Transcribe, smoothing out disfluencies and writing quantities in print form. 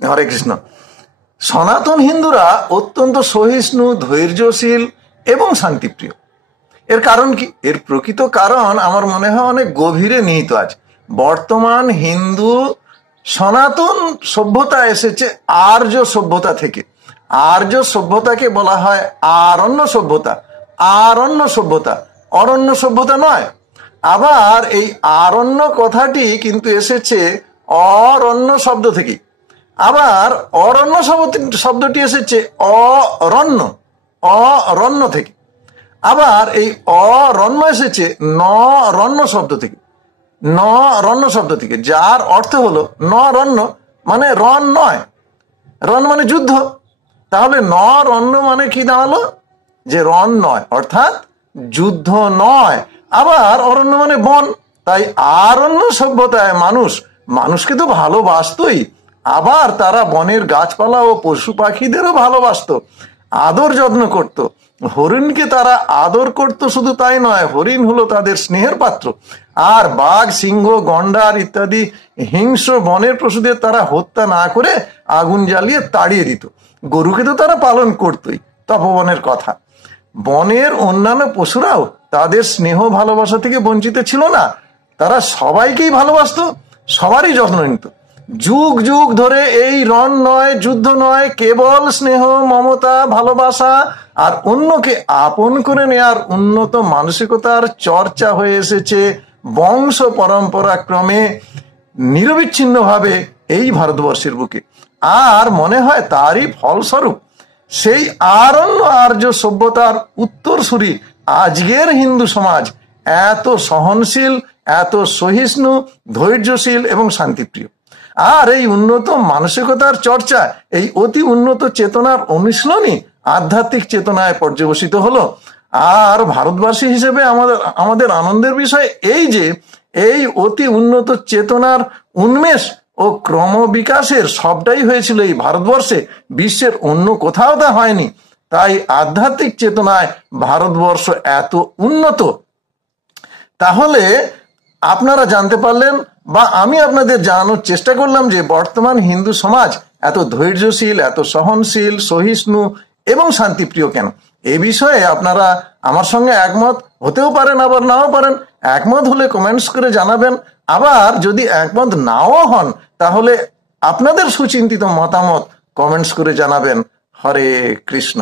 হরে কৃষ্ণ। সনাতন হিন্দুরা অত্যন্ত সহিষ্ণু, ধৈর্যশীল এবং শান্তিপ্রিয়। এর কারণ কি? এর প্রকৃত কারণ আমার মনে হয় অনেক গভীরে নিহিত আছে। বর্তমান হিন্দু সনাতন সভ্যতা এসেছে আর্য সভ্যতা থেকে। আর্য সভ্যতাকে বলা হয় আরণ্য সভ্যতা। আরণ্য সভ্যতা, অরণ্য সভ্যতা নয়। আবার এই আরণ্য কথাটি কিন্তু এসেছে অরণ্য শব্দ থেকে। আবার অরণ্য শব্দটি এসেছে অরণ্য, অরণ্য থেকে। আবার এই অরণ্য এসেছে নরণ্য শব্দ থেকে, নরণ্য শব্দ থেকে, যার অর্থ হলো নরণ্য মানে রণ নয়, রণ মানে যুদ্ধ। তাহলে নরণ্য মানে কি দাঁড়ালো? যে রণ নয়, অর্থাৎ যুদ্ধ নয়। আবার অরণ্য মানে বন। তাই আরণ্য সভ্যতায় মানুষকে তো ভালোবাসতই, আবার তারা বনের গাছপালা ও পশু পাখিদেরও ভালোবাসত, আদর যত্ন করত। হরিণকে তারা আদর করত, শুধু তাই নয়, হরিণ হলো তাদের স্নেহের পাত্র। আর বাঘ, সিংহ, গন্ডার ইত্যাদি হিংস্র বনের পশুদের তারা হত্যা না করে আগুন জ্বালিয়ে তাড়িয়ে দিত। গরুকে তো তারা পালন করতই, তপবনের কথা। বনের অন্যান্য পশুরাও তাদের স্নেহ ভালোবাসা থেকে বঞ্চিত ছিল না। তারা সবাইকেই ভালোবাসত, সবারই যত্ন নিত। যুগ যুগ ধরে এই রণ নয়, যুদ্ধ নয়, কেবল স্নেহ, মমতা, ভালোবাসা আর অন্যকে আপন করে নেয়ার উন্নত মানসিকতার চর্চা হয়ে এসেছে বংশ পরম্পরা ক্রমে নিরবিচ্ছিন্নভাবে এই ভারতবর্ষের বুকে। আর মনে হয় তারই ফলস্বরূপ সেই আরণ্য আর্য সভ্যতার উত্তরসূরি আজকের হিন্দু সমাজ এত সহনশীল, এত সহিষ্ণু, ধৈর্যশীল এবং শান্তিপ্রিয়। আর এই উন্নত মানসিকতার চর্চা, এই অতি উন্নত চেতনার অনুশীলনই আধ্যাত্মিক চেতনায় পর্যবসিত হলো। আর ভারতবাসী হিসেবে আমাদের আনন্দের বিষয় এই যে এই অতি উন্নত চেতনার উন্মেষ ও ক্রমবিকাশের সবটাই হয়েছিল এই ভারতবর্ষে, বিশ্বের অন্য কোথাও তা হয়নি। তাই আধ্যাত্মিক চেতনায় ভারতবর্ষ এত উন্নত। তাহলে আপনারা জানতে পারলেন, বা আমি আপনাদের জানানোর চেষ্টা করলাম যে বর্তমান হিন্দু সমাজ এত ধৈর্যশীল, এত সহনশীল, সহিষ্ণু এবং শান্তিপ্রিয় কেন। এ বিষয়ে আপনারা আমার সঙ্গে একমত হতেও পারেন, আবার নাও পারেন। একমত হলে কমেন্টস করে জানাবেন। আবার যদি একমত নাও হন, তাহলে আপনাদের সুচিন্তিত মতামত কমেন্টস করে জানাবেন। হরে কৃষ্ণ।